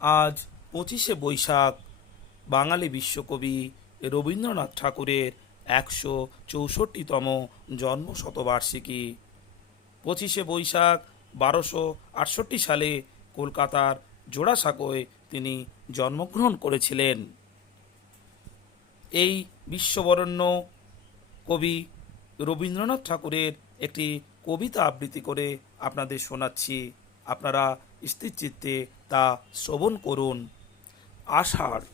আজ 25শে বৈশাখ, বাঙালি বিশ্বকবি রবীন্দ্রনাথ ঠাকুরের 164তম জন্মশতবার্ষিকী। 25শে বৈশাখ 1268 সালে কলকাতার জোড়াসাঁকোয় তিনি জন্মগ্রহণ করেছিলেন। এই বিশ্ববরেণ্য কবি রবীন্দ্রনাথ ঠাকুরের একটি কবিতা আবৃত্তি করে আপনাদের শোনাচ্ছি। আপনারা স্থিরচিত্তে তা শ্রবণ করুন। আষাঢ়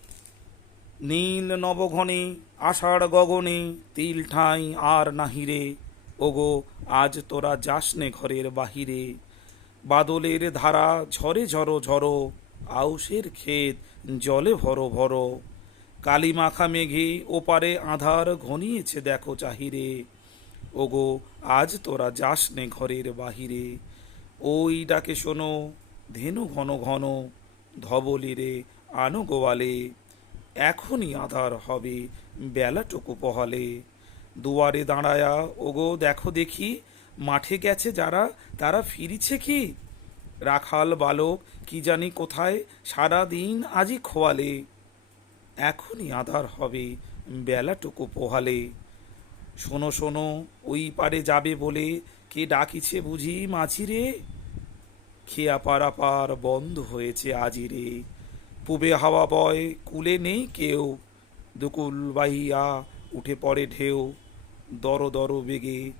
নীল নবঘনে, আষাঢ় গগনে, তিল ঠাঁই আর নাহিরে। ওগো আজ তোরা যাসনে ঘরের বাহিরে। বাদলের ধারা ঝরে ঝরো ঝরো, আউশের ক্ষেত জলে ভরো ভরো। কালী মাখা মেঘে ওপারে আধার ঘনিয়েছে দেখো চাহিরে। ওগো আজ তোরা যাসনে ঘরের বাহিরে। ওই ডাকে শোনো ধেনু ঘন ঘন, ধবলিরে আনো গোয়ালে। এখনই আধার হবে বেলাটুকু পহালে। দুয়ারে দাঁড়ায়া ওগো দেখো দেখি, মাঠে গেছে যারা তারা ফিরিছে কি। রাখাল বালক কি জানি কোথায় সারা দিন আজি খোয়ালে। এখনই আধার হবে বেলাটুকু পোহালে। শোনো শোনো ওই পারে যাবে বলে, কে ডাকিছে বুঝি মাঝিরে। খেয়া পারাপার বন্ধ হয়েছে আজিরে। পুবে হাওয়া বয় কুলে নেই কেউ, দুকুল বাহিয়া উঠে পড়ে ঢেউ। দর দর বেগে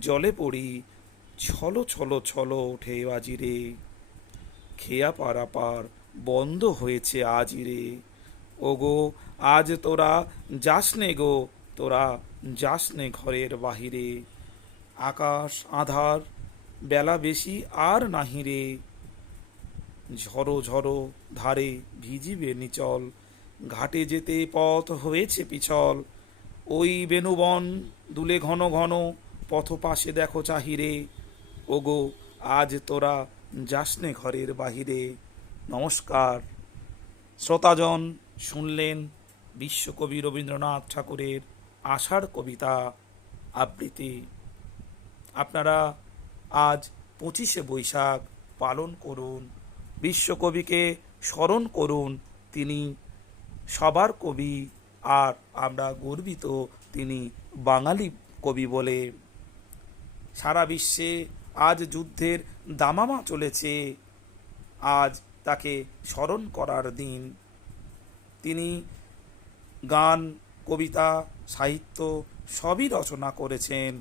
জলে পড়ি, ছলো ছলো ছলো ওঠে আজিরে। খেয়া পারাপার বন্ধ হয়েছে আজিরে। ওগো আজ তোরা যাসনে গো, তোরা যাসনে ঘরের বাহিরে। আকাশ আধার, বেলা বেশি আর নাহিরে। ঝড়ো ঝড়ো ধারে ভিজিবে নিচল, ঘাটে যেতে পথ হয়েছে পিছল। ওই বেণুবন দুলে ঘন ঘন, পথ পাশে দেখো চাহিরে। ওগো আজ তোরা যাসনে ঘরের বাহিরে। নমস্কার। শ্রোতাজন শুনলেন বিশ্বকবি রবীন্দ্রনাথ ঠাকুরের আষাঢ় কবিতা আবৃত্তি। আপনারা আজ 25শে বৈশাখ পালন করুন, বিশ্বকবিকে স্মরণ করুন। তিনি সবার কবি, আর আমরা গর্বিত তিনি বাঙালি কবি বলে। সারা বিশ্বে আজ যুদ্ধের দামামা চলেছে, আজ তাকে স্মরণ করার দিন। তিনি গান, কবিতা, সাহিত্য সবই রচনা করেছেন।